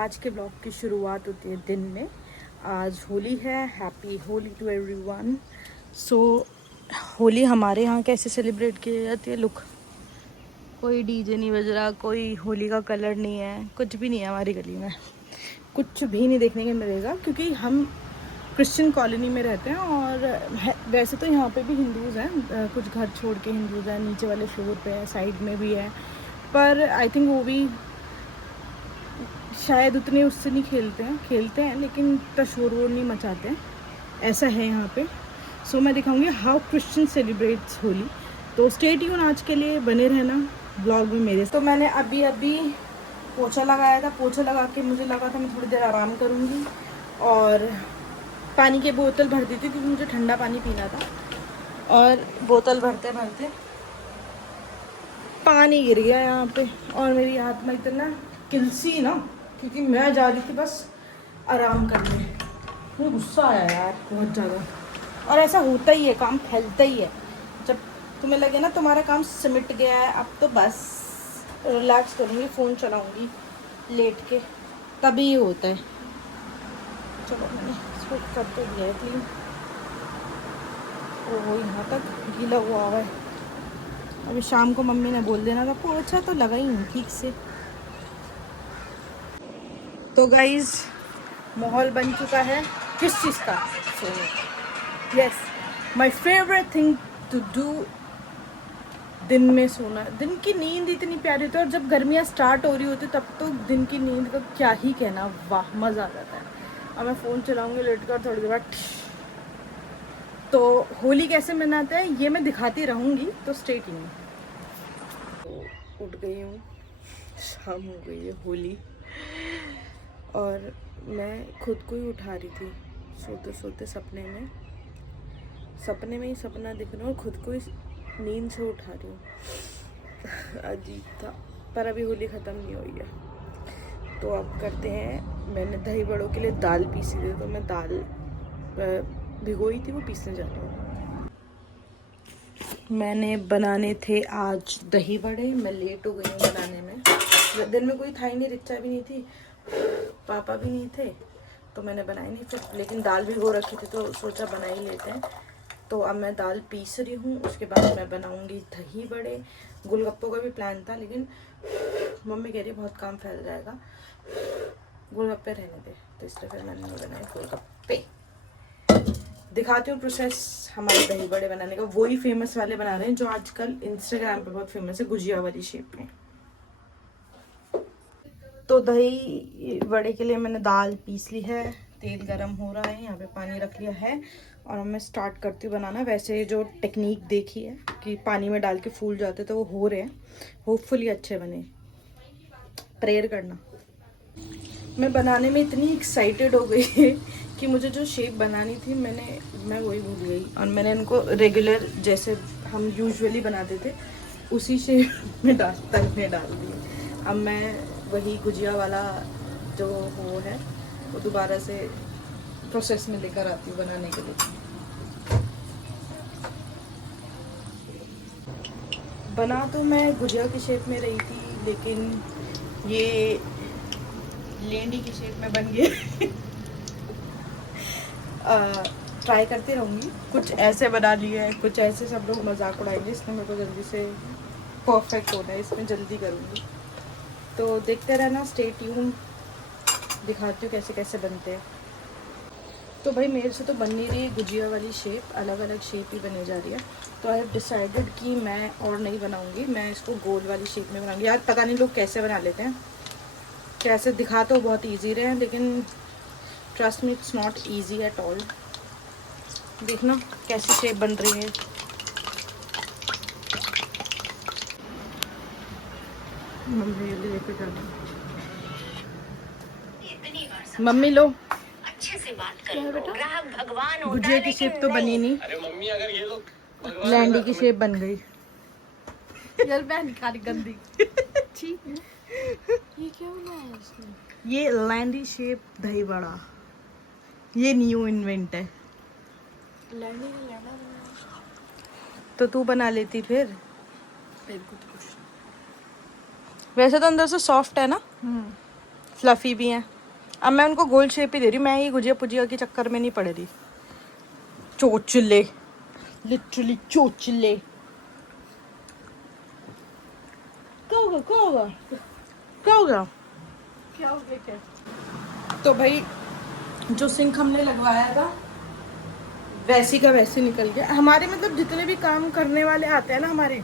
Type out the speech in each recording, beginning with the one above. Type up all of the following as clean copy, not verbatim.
आज के ब्लॉग की शुरुआत होती है दिन में। आज होली है। Happy Holi to everyone. So Holi हमारे यहाँ कैसे सेलिब्रेट की जाती है, लुक, कोई डीजे नहीं बज रहा, कोई होली का कलर नहीं है, कुछ भी नहीं है हमारी गली में, कुछ भी नहीं देखने को मिलेगा क्योंकि हम क्रिश्चियन कॉलोनी में रहते हैं। और वैसे तो यहाँ पे भी हिंदूज़ हैं, कुछ घर छोड़ के हिंदूज़ हैं, नीचे वाले फ्लोर पे है, साइड में भी है, पर आई थिंक वो भी शायद उतने उससे नहीं खेलते हैं लेकिन इतना शोर वोर नहीं मचाते हैं, ऐसा है यहाँ पे। सो मैं दिखाऊंगी हाउ क्रिश्चियन सेलिब्रेट्स होली। तो स्टे ट्यून, आज के लिए बने रहना ब्लॉग में मेरे। तो मैंने अभी पोछा लगाया था, पोछा लगा के मुझे लगा था मैं थोड़ी देर आराम करूँगी और पानी की बोतल भर दी थी क्योंकि मुझे ठंडा पानी पीना था। और बोतल भरते भरते पानी गिर गया यहाँ पे और मेरी हाथ में इतना किलसी ना, क्योंकि मैं जा रही थी बस आराम करने। मुझे गुस्सा आया यार बहुत ज़्यादा। और ऐसा होता ही है, काम फैलता ही है। जब तुम्हें लगे ना तुम्हारा काम सिमट गया है, अब तो बस रिलैक्स करूँगी, फ़ोन चलाऊँगी लेट के, तभी ये होता है। चलो मैंने इसको कर तो दिया है क्लीन। ओहो, यहाँ तक गीला हुआ है। अभी शाम को मम्मी ने बोल देना था, पोछा तो लगा ही नहीं ठीक से। तो गाइज माहौल बन चुका है किस चीज़ का, सोने। Yes, my favourite thing to do, दिन में सोना। दिन की नींद इतनी प्यारी होती है और जब गर्मियाँ स्टार्ट हो रही होती तब तो दिन की नींद का क्या ही कहना, वाह मज़ा आ जाता है। अब मैं फ़ोन चलाऊँगी लेट कर थोड़ी देर बाद। तो होली कैसे मनाते हैं ये मैं दिखाती रहूँगी, तो स्टे ट्यून। तो उठ गई हूँ, शाम हो गई है होली, और मैं खुद को ही उठा रही थी सोते सोते, सपने में ही सपना दिख रहा है और खुद को ही नींद से उठा रही हूँ। अजीब था, पर अभी होली ख़त्म नहीं हुई है। तो अब करते हैं, मैंने दही बड़ों के लिए दाल पीसी थी तो मैं दाल भिगोई थी, वो पीसने जा रही हूँ। मैंने बनाने थे आज दही बड़े, मैं लेट हो गई हूँ बनाने में। दिन में कोई था ही नहीं, रिचा भी नहीं थी, पापा भी नहीं थे, तो मैंने बनाई नहीं फिर। लेकिन दाल भिगो रखी थी तो सोचा बना ही लेते हैं। तो अब मैं दाल पीस रही हूँ, उसके बाद मैं बनाऊँगी दही बड़े। गोलगप्पों का भी प्लान था लेकिन मम्मी कह रही बहुत काम फैल जाएगा, गोलगप्पे रहने दे, तो इसलिए फिर मैंने नहीं बनाए गोलगप्पे। दिखाती हूँ प्रोसेस हमारे दही बड़े बनाने का। वही फेमस वाले बना रहे हैं जो आजकल इंस्टाग्राम पे बहुत फेमस है, गुजिया वाली शेप में। तो दही बड़े के लिए मैंने दाल पीस ली है, तेल गरम हो रहा है, यहाँ पे पानी रख लिया है और अब मैं स्टार्ट करती हूँ बनाना। वैसे जो टेक्निक देखी है कि पानी में डाल के फूल जाते तो वो हो रहे हैं, होपफुली अच्छे बने, प्रेयर करना। मैं बनाने में इतनी एक्साइटेड हो गई है कि मुझे जो शेप बनानी थी मैं वही भूल गई, और मैंने इनको रेगुलर जैसे हम यूजुअली बनाते थे उसी शेप में तलने डाल दिए। अब मैं वही गुजिया वाला जो वो है वो दोबारा से प्रोसेस में लेकर आती हूँ बनाने के लिए। बना तो मैं गुजिया की शेप में रही थी लेकिन ये लेंडी की शेप में बन गई। ट्राई करती रहूँगी, कुछ ऐसे बना लिए हैं, कुछ ऐसे, सब लोग मजाक उड़ाएंगे, इसलिए मेरे को जल्दी से परफेक्ट होना है, इसमें जल्दी करूँगी। तो देखते रहना, स्टे ट्यून, दिखाती हूँ कैसे कैसे बनते हैं। तो भाई मेरे से तो बन नहीं रही गुजिया वाली शेप, अलग अलग शेप ही बने जा रही है। तो आई हैव डिसाइडेड कि मैं और नहीं बनाऊँगी, मैं इसको गोल वाली शेप में बनाऊँगी। यार पता नहीं लोग कैसे बना लेते हैं, कैसे दिखा तो बहुत ईजी रहे हैं लेकिन trust me it's not easy at all. देखना कैसी शेप बन रही है। मम्मी लो, अच्छे से बात करो बेटा, ग्राहक भगवान होता है। गुजिया की शेप तो बनी नहीं। अरे मम्मी अगर ये लोग लैंडी की शेप बन गई। यार बहन खारी गंदी। ये क्या बनाया इसने? ये लैंडी शेप दही बड़ा, ये न्यू इन्वेंट है। लैंडी ने लैंडा बनाया तो तू बना लेती फिर। वैसे तो अंदर से सॉफ्ट है ना, फ्लफ़ी भी हैं। अब मैं उनको गोल शेप ही दे रही हूँ, मैं ये गुजिया पुजिया के चक्कर में नहीं पड़ रही। चोचले, लिटरली चोचले। क्या होगा क्या होगा क्या होगा क्या हो गया क्या? तो भाई जो सिंक हमने लगवाया था वैसी का वैसे निकल गया। हमारे मतलब जितने भी काम करने वाले आते हैं ना हमारे,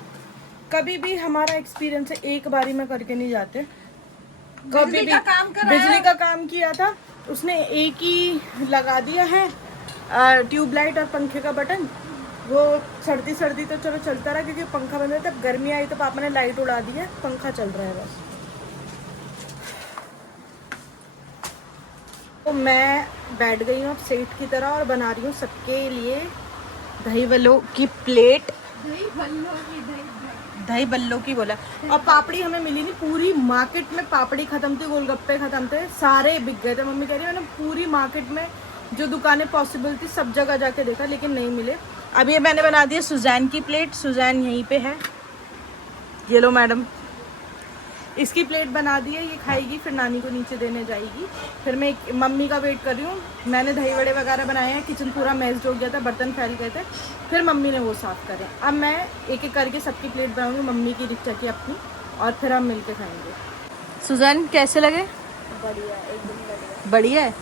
कभी भी हमारा एक्सपीरियंस है एक बारी में करके नहीं जाते। कभी भी बिजली का काम किया था उसने एक ही लगा दिया है ट्यूबलाइट और पंखे का बटन। वो सर्दी सर्दी तो चलो चलता रहा क्योंकि पंखा बंद था। तब गर्मी आई तो पापा ने लाइट उड़ा दी है, पंखा चल रहा है बस। तो मैं बैठ गई हूँ अब सेठ की तरह और बना रही हूँ सबके लिए दही बल्लो की प्लेट। दही बल्लो की बोला। और पापड़ी हमें मिली नहीं, पूरी मार्केट में पापड़ी खत्म थी, गोलगप्पे खत्म थे, सारे बिक गए थे। मम्मी कह रही है मैंने पूरी मार्केट में जो दुकानें पॉसिबल थी सब जगह जाके देखा लेकिन नहीं मिले। अब ये मैंने बना दिया सुजैन की प्लेट। सुजैन यहीं पे है, ये लो मैडम, इसकी प्लेट बना दी है। ये खाएगी फिर नानी को नीचे देने जाएगी। फिर मैं मम्मी का वेट कर रही हूँ। मैंने दही बड़े वगैरह बनाए हैं, किचन पूरा मैस्ड हो गया था, बर्तन फैल गए थे, फिर मम्मी ने वो साफ़ करे। अब मैं एक एक करके सबकी प्लेट बनाऊँगी, मम्मी की, रिचा की, अपनी, और फिर हम मिल के खाएँगे। सुजैन कैसे लगे? बढ़िया, एकदम बढ़िया। बढ़िया है,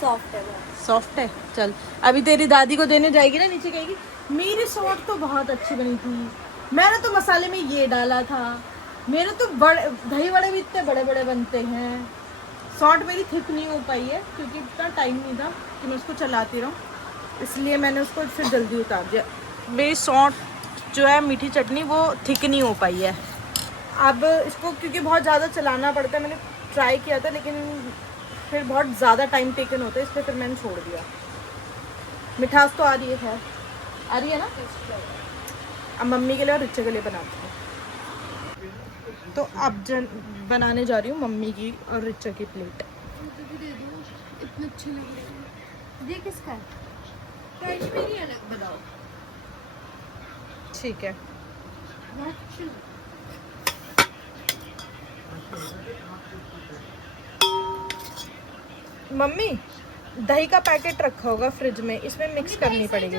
सॉफ्ट है, सॉफ्ट है। चल अभी तेरी दादी को देने जाएगी ना, नीचे कहेगी मेरी सॉट तो बहुत अच्छी बनी थी, मैंने तो मसाले में ये डाला था, मेरे तो बड़े दही बड़े भी इतने बड़े बड़े बनते हैं। सॉट मेरी थिक नहीं हो पाई है क्योंकि इतना टाइम नहीं था कि मैं उसको चलाती रहूँ, इसलिए मैंने उसको फिर जल्दी उतार दिया। मेरी सॉट जो है मीठी चटनी वो थिक नहीं हो पाई है। अब इसको क्योंकि बहुत ज़्यादा चलाना पड़ता है, मैंने ट्राई किया था लेकिन फिर बहुत ज़्यादा टाइम टेकन होता है, इसलिए फिर मैंने छोड़ दिया। मिठास तो आ रही है, खैर आ रही है ना। अब मम्मी के लिए और रिच्चे के लिए बनाती हूँ। तो अब बनाने जा रही हूँ मम्मी की और रिचा की प्लेट। इतने अच्छे लग रहे हैं। ये किसका है? कश्मीरी अलग बनाओ। ठीक है। मम्मी दही का पैकेट रखा होगा फ्रिज में, इसमें मिक्स करनी पड़ेगी।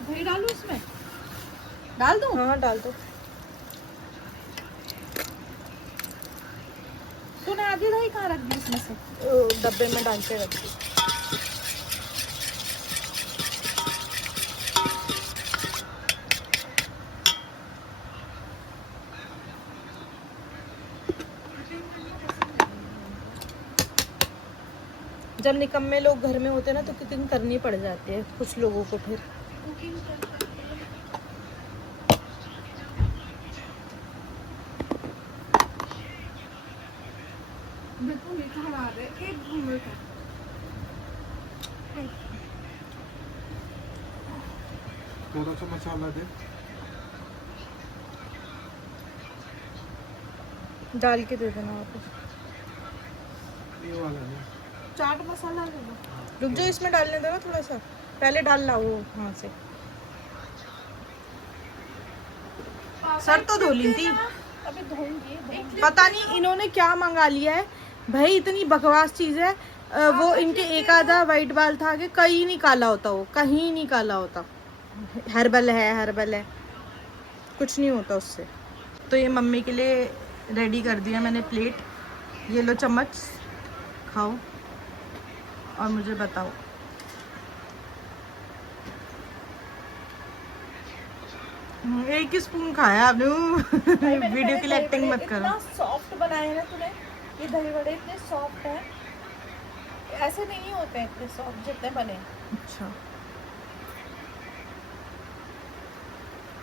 दही डालूं इसमें? डाल दूं? हाँ डाल दो। तूने आधी दही कहाँ रख दी इसमें से? डब्बे में डाल के रख दी। जब निकम्मे लोग घर में होते हैं ना तो कुकिंग करनी पड़ जाती है कुछ लोगों को। फिर थोड़ा सा मसाला दे, डाल के दे देना वापस। ये वाला नहीं। चाट मसाला ले लो। रुक जाओ, इसमें डालने दो ना थोड़ा सा, पहले डाल ला वो वहाँ से। सर तो धो ली थी, अभी धोऊंगी। पता नहीं इन्होंने क्या मंगा लिया है भाई, इतनी बकवास चीज़ है। वो इनके एक आधा वाइट बाल था कि कहीं नहीं काला होता, वो कहीं नहीं काला होता। हर्बल है, हर्बल है, कुछ नहीं होता उससे। तो ये मम्मी के लिए रेडी कर दिया मैंने प्लेट। ये लो चम्मच, खाओ और मुझे बताओ। एक ही स्पून खाया आपने। वीडियो के लिए एक्टिंग मत करो। इतना सॉफ्ट बनाए हैं ना तूने, ये दही बड़े इतने सॉफ्ट हैं, ऐसे नहीं होते हैं इतने सॉफ्ट जितने बने। अच्छा,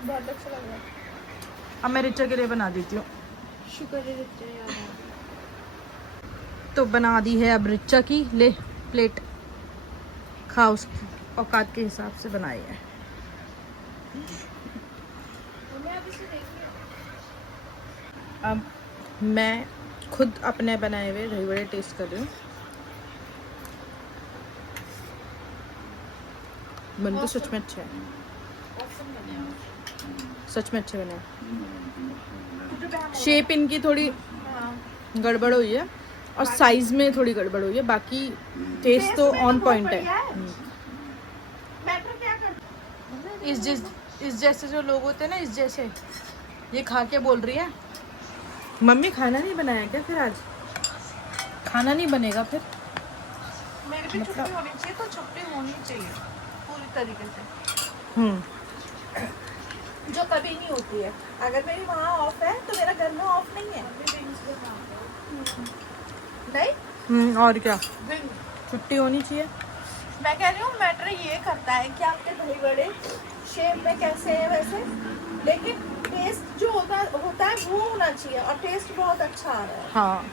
बहुत अच्छा लग रहा है। अब मैं रिचा के लिए बना देती हूँ। शुक्र है रिचा याद आया। तो बना दी है अब रिचा की, ले प्लेट खा, उस औकात के हिसाब से बनाई है। अब मैं खुद अपने बनाए हुए दही बड़े टेस्ट कर रही हूँ। बन तो सच में अच्छे हैं, सच में अच्छे बने हैं। शेप इनकी थोड़ी गड़बड़ हुई है और साइज में थोड़ी गड़बड़ हुई है, बाकी टेस्ट तो ऑन पॉइंट है। इस जैसे जो लोग होते हैं ना, इस जैसे ये खा के बोल रही है मम्मी खाना नहीं बनाया क्या? फिर आज खाना नहीं बनेगा फिर? मेरी भी छुट्टी होनी चाहिए, तो छुट्टी होनी चाहिए पूरी तरीके से, जो कभी नहीं होती है। अगर मेरी वहाँ ऑफ है तो मेरा घर में ऑफ नहीं है। नहीं और क्या, छुट्टी होनी चाहिए। मैं कह रही हूँ मैटर ये करता है कि आपके दही बड़े शेप में कैसे है वैसे, लेकिन टेस्ट जो होता है वो होना चाहिए, और टेस्ट बहुत अच्छा आ रहा है। हाँ,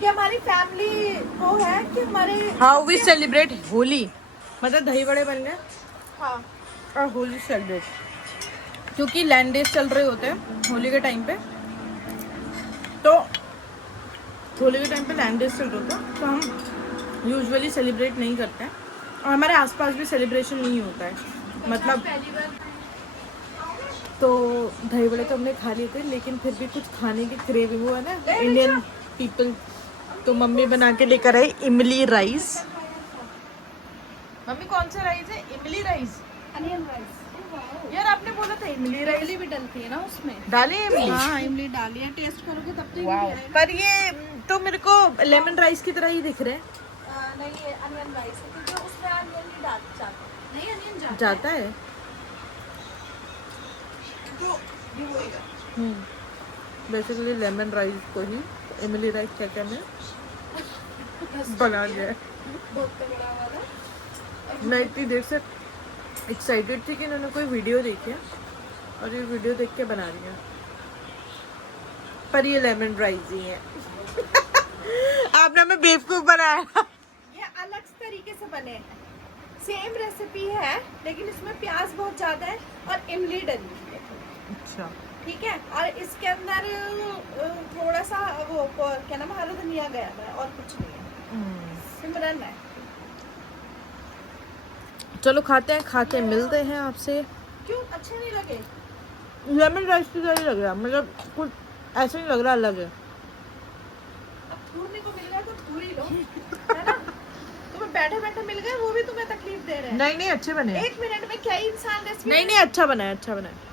कि हमारी फैमिली को है कि हमारे हाउ वी सेलिब्रेट होली, मतलब दही बड़े बन गए हाँ और होली सेलिब्रेट, क्योंकि लैंड डेज चल रहे होते हैं होली के टाइम पे, तो होली के टाइम पे लैंड डेज चल रहे होते हैं, तो हम यूजुअली सेलिब्रेट नहीं करते हैं, और हमारे आसपास भी सेलिब्रेशन नहीं होता है, मतलब। पहली बार तो दही बड़े तो हमने खा लिए थे, लेकिन फिर भी कुछ खाने की क्रेविंग हुआ ना इंडियन पीपल, तो मम्मी बना के लेकर आई इमली राइस। मम्मी कौन सा राइस है? इमली राइस। Onion rice. यार आपने बोला था इमली राइस। इमली भी डलती है ना उसमें। डाली है इमली? हाँ इमली डाली है, टेस्ट करोगे तब तो इमली आएगा। पर ये तो मेरे को लेमन राइस की तरह ही दिख रहे हैं। नहीं ये अनियन राइस है, क्योंकि उसमें अनियन नहीं जाता। नहीं अनियन जाता है। तो ये होएगा। बेसिकली लेमन राइस को ही इमली राइस क्या कहते हैं बना दिया है। बहुत तगड़ा वाला। मैं इतनी देर से एक्साइटेड थी कि इन्होंने कोई वीडियो देखी है और ये वीडियो देख के बना रही है, पर ये लेमन राइस ही है। आपने हमें बेवकूफ बनाया। ये अलग तरीके से बने हैं, सेम रेसिपी है लेकिन इसमें प्याज बहुत ज्यादा है और इमली डली है। अच्छा, ठीक है, और इसके अंदर थोड़ा सा वो क्या नाम हरा धनिया गया है, और कुछ नहीं है, सिमरन है। चलो खाते हैं, खाते मिलते हैं आपसे। क्यों अच्छे नहीं लगे? लेमन राइस की तरह ही लग रहा है, मतलब कुछ ऐसा नहीं लग रहा, अलग है। अब थूरने को मिल गया तो थूर ही लो, है ना? तुम्हें बैठे बैठे मिल गए, वो भी तुम्हें तकलीफ दे रहे हैं। नहीं नहीं, अच्छे बने हैं। 1 मिनट में क्या ही इंसान रेसिपी। नहीं नहीं, अच्छा बना है, अच्छा बना है।